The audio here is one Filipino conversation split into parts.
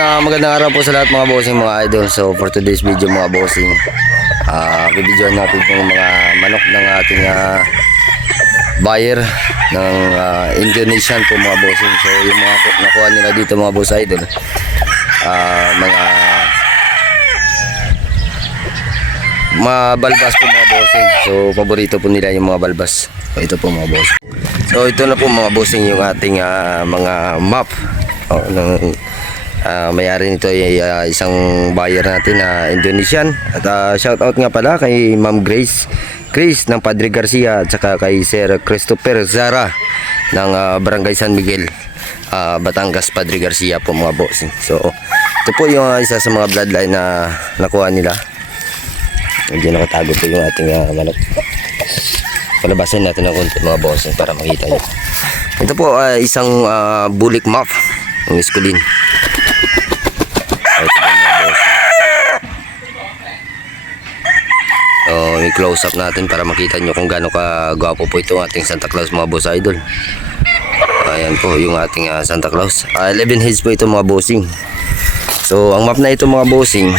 magandang araw po sa lahat mga bossing, mga idol. So for today's video mga bossing, bibidyoan natin yung mga manok ng ating buyer ng Indonesian po mga bossing. So yung mga nakuha nila dito mga boss idol, mga balbas po mga bossing. So paborito po nila yung mga balbas. So ito po mga bossing. So ito na po mga bossing yung ating mga map. Mayari nito ay isang buyer natin na Indonesian. At shout out nga pala kay Ma'am Grace ng Padre Garcia at saka kay Sir Christopher Zara ng Barangay San Miguel, Batangas, Padre Garcia po mga bossing. So ito po yung isa sa mga bloodline na nakuha nila. Hindi nakatago po yung ating manok. Palabasin natin ng konti mga bossing para makita nyo. Ito po isang bulik map ng iskulin. So i-close up natin para makita nyo kung gaano kagwapo po itong ating Santa Claus mga boss idol. Ayan po yung ating Santa Claus. 11 heads po ito mga bossing. So ang map na ito mga bossing,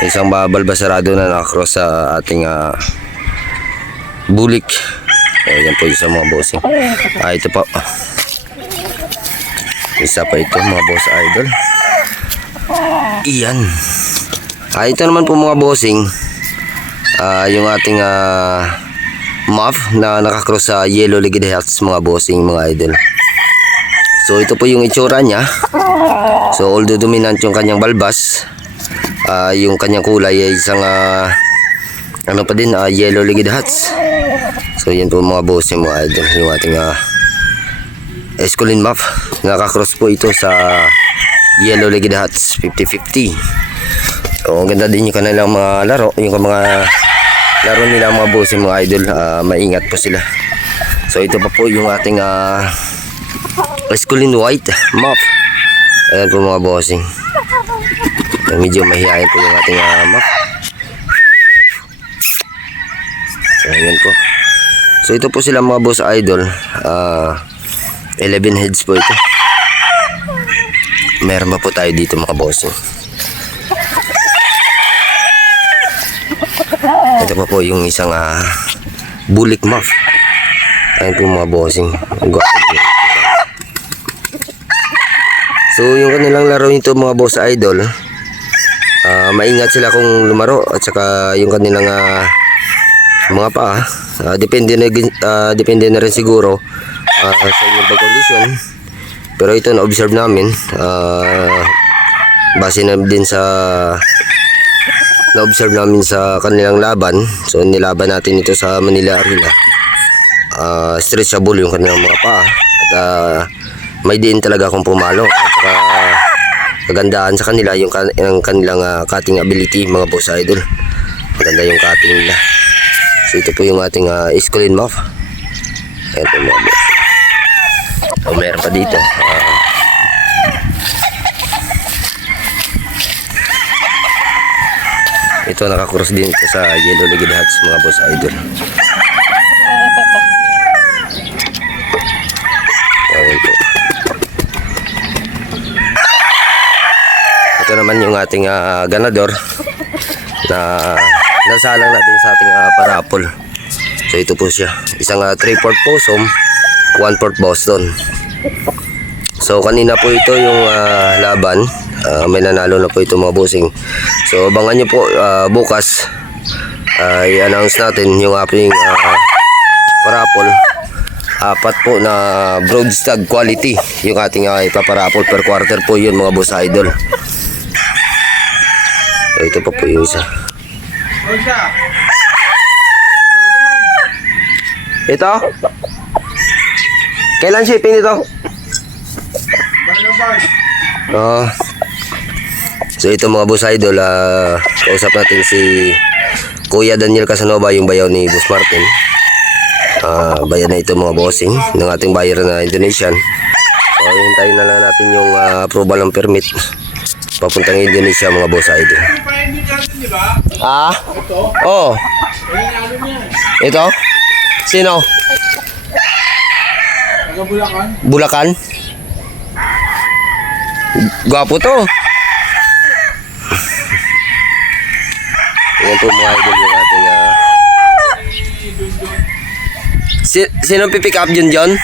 isang balbasarado na nakakross sa ating bulik. Ayan po isa mga bossing. Ito po isa pa ito mga boss idol. Iyan. Ito naman po mga bossing, yung ating map na nakakross sa yellow-legged hats mga bossing mga idol. So ito po yung itsura nya. So although dominant yung kanyang balbas, yung kanyang kulay ay isang ano pa din, yellow-legged hats. So yan po mga bossing mga idol, yung ating esculin map. Nakakross po ito sa yellow-legged hats 50-50. So ang ganda din yung kanilang mga laro, yung mga laro nila mga bossing mga idol. Maingat po sila. So ito pa po yung ating esculin white map. Ayan po mga bossing. Medyo mahihayin po yung ating map. So ayan po. So ito po sila mga boss idol. 11 heads po ito. Meron pa po tayo dito mga bossing. Ito pa po yung isang bulik muff. Ayan po mga bossing. So yung kanilang laro nito mga boss idol, maingat sila kung lumaro. At saka yung kanilang mga paa, depende na rin siguro sa inyong pagkondisyon. Pero ito na-observe namin, base na din sa na-observe namin sa kanilang laban. So nilaban natin ito sa Manila Arena. Stretchable yung kanilang mga paa. At may din talaga kung pumalo. At saka kagandaan sa kanila yung kanilang cutting ability mga boss idol. Maganda yung cutting nila. So ito po yung ating esculin muff. Ayan po mga boss. O meron pa dito. Ito nakakross din ito sa yellow-legged hats mga boss idol. Ayan po. Ito naman yung ating ganador na nasalang natin sa ating parapol. So ito po siya. Isang 3/4 possum, 1/4 Boston. So kanina po ito yung laban. May nanalo na po ito mga bossing. So abangan nyo po bukas, i-announce natin yung ating parapol. 4 po na broadstag quality yung ating ipaparapol per quarter po yun mga boss idol. So ito po yung isa. Ito? Kailan shipping nito? So ito mga boss idol, kausap natin si Kuya Daniel Casanova, yung bayaw ni Boss Martin. Bayan na ito mga bossing ng ating buyer na Indonesian. So hintayin na lang natin yung approval ng permit papuntang Indonesia mga boss idol. Oh. Ito? Sino? Bulacan? Gwapo to. Ayan po mga idol yung ating sino pipick up yun, John?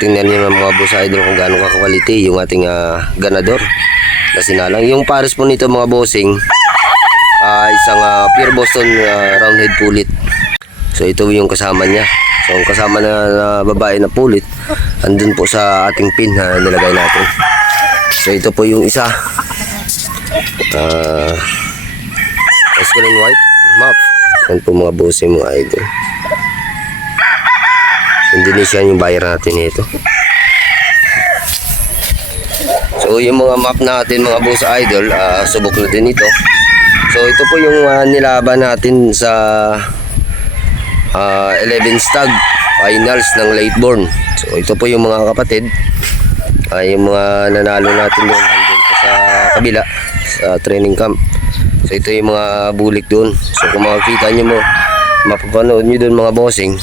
Tingnan niyo mga boss idol kung gaano ka-quality yung ating ganador na sinalang. Yung pares po nito mga bossing, isang pure Boston roundhead pulit. So ito yung kasama niya. So ang kasama na babae na pulit andun po sa ating pin na nilagay natin. So ito po yung isa, masculine white map. Yan po mga bossing mga idol. Indonesian yung buyer natin nito. So yung mga map natin mga boss idol, subok na din ito. So ito po yung nilaban natin sa 11 stag finals ng Lateborn. So ito po yung mga kapatid, yung mga nanalo natin doon po sa kabila sa training camp. So ito yung mga bulik doon. So kung makikita nyo mo, mapapanood nyo doon mga bossing,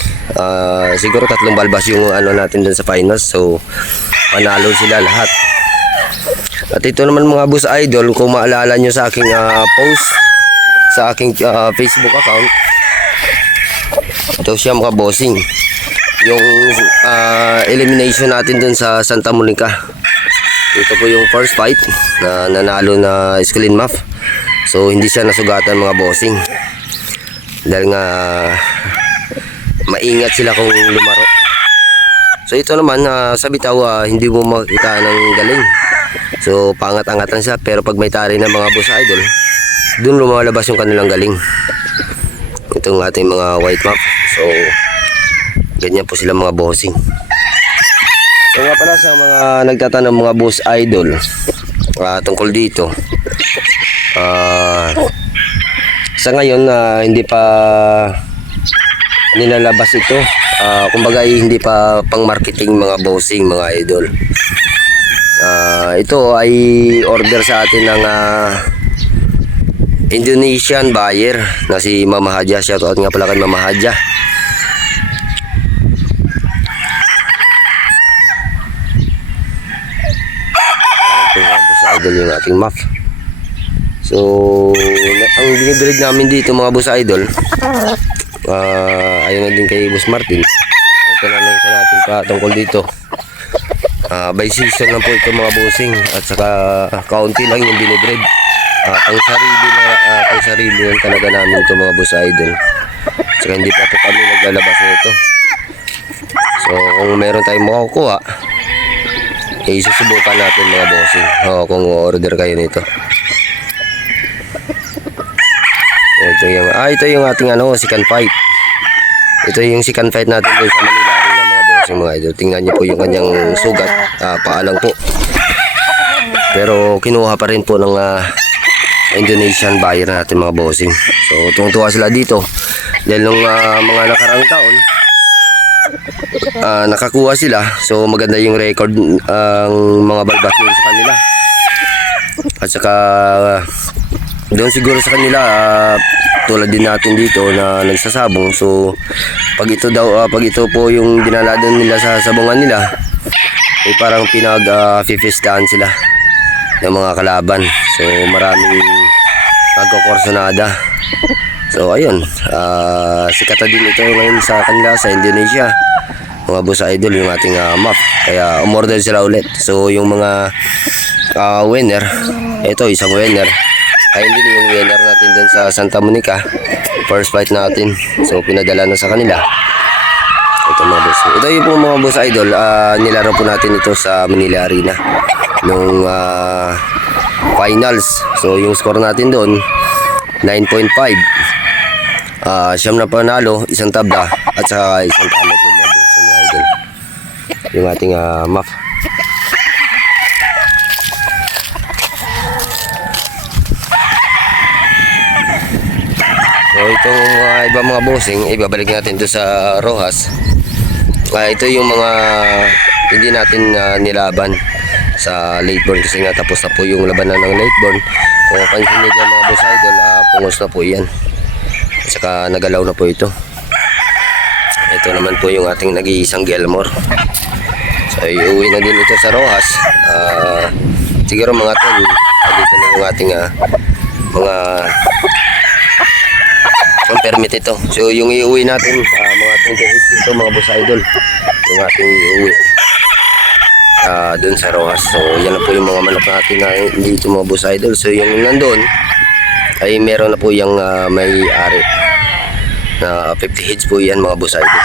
siguro 3 balbas yung ano natin doon sa finals. So panalo sila lahat. At ito naman mga boss idol, kung maalala nyo sa aking post sa aking Facebook account, ito siya mga bossing, yung elimination natin dun sa Santa Monica. Ito po yung first fight na nanalo na Scalin Map. So hindi siya nasugatan mga bossing dahil nga maingat sila kung lumaro. So ito naman sa bitaw, hindi mo makita ng galing. So pangat-angatan siya, pero pag may tari ng mga boss idol, dun lumalabas yung kanilang galing. Itong ating mga white map. So ganyan po sila mga bossing. So nga pala sa mga nagtatanong mga boss idol tungkol dito, sa ngayon hindi pa nilalabas ito. Kumbaga hindi pa pang marketing mga bossing mga idol. Ito ay order sa atin ng Indonesian buyer na si Mama Hadja. Shoutout nga pala kay Mama Hadja. Sa idol yung ating map. So ang binibreed namin dito mga boss idol, ayun na din kay Boss Martin. Ito na lang sa natin tungkol dito. By season lang po ito mga bossing, at saka kaunti lang yung binibreed. Ang sarili lang talaga namin ito mga boss idol. Saka hindi pa po kami naglalabas nito. So kung meron tayong makukuha, susubukan natin mga bossing kung order kayo nito. Ito yung ating second fight. Ito yung second fight natin dun sa Manila Arena mga bossing mga idol. Tingnan niyo po yung kanyang sugat, paalang po. Pero kinuha pa rin po ng Indonesian buyer natin mga bossing. So tungtuwa sila dito dahil nung mga nakarang taon nakakuha sila. So maganda yung record ang mga balbas nila sa kanila. At saka doon siguro sa kanila tulad din natin dito na nagsasabong. So pag ito po yung dinala doon nila sa sabungan nila, ay parang pinag-fifistahan sila ng mga kalaban. So maraming nagkokorsonada. So ayun, sikat din ito ngayon sa kanila sa Indonesia mga boss idol yung ating map. Kaya umorder sila ulit. So yung mga winner, ito isang winner, ayun din yung winner natin dun sa Santa Monica, first fight natin. So pinadala na sa kanila. Ito mga boss, ito yung mga boss idol, nilaro po natin ito sa Manila Arena nung finals. So yung score natin doon 9.5, siyam na panalo, isang tabla, at saka isang talo po mga boss idol yung ating map. So itong iba mga bossing, ibabalik natin to sa Rojas. Ito yung mga hindi natin nilaban sa Lateborn kasi nga tapos na po yung labanan ng Lateborn. Kung pansin nyo dyan mga boss idol, pungos na po yan. At saka nagalaw na po ito. ito naman po yung ating nag-iisang Gilmore. So iuwi na din ito sa Rojas. Siguro mga ton, dito na yung ating mga ang permit ito. So yung iuwi natin mga 28 ito mga boss idol, yung ating iuwi dun sa Rojas. So yan na po yung mga manok natin na dito mga boss idol. So yung nandun ay meron na po yung may-ari na 50 heads po yan mga boss idol.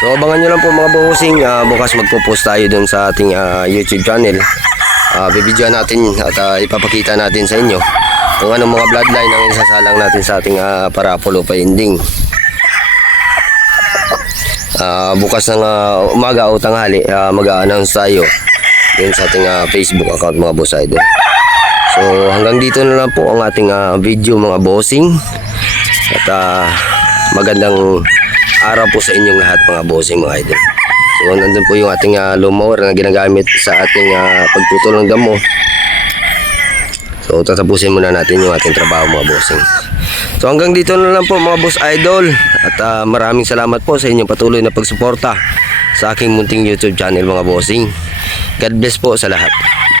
So abangan nyo lang po mga bossing, bukas magpo-post tayo dun sa ating YouTube channel. Bibidyoan natin at ipapakita natin sa inyo kung anong mga bloodline ang isasalang natin sa ating parapol o pa-ending. Bukas ng umaga o tanghali, mag-a-announce tayo yun sa ating Facebook account mga boss idol. So hanggang dito na lang po ang ating video mga bossing. At magandang araw po sa inyong lahat mga bossing mga idol. So nandun po yung ating lawnmower na ginagamit sa ating pagputol ng damo. So tatapusin muna natin yung ating trabaho mga bossing. So hanggang dito na lang po mga boss idol. At maraming salamat po sa inyong patuloy na pagsuporta sa aking munting YouTube channel mga bossing. God bless po sa lahat.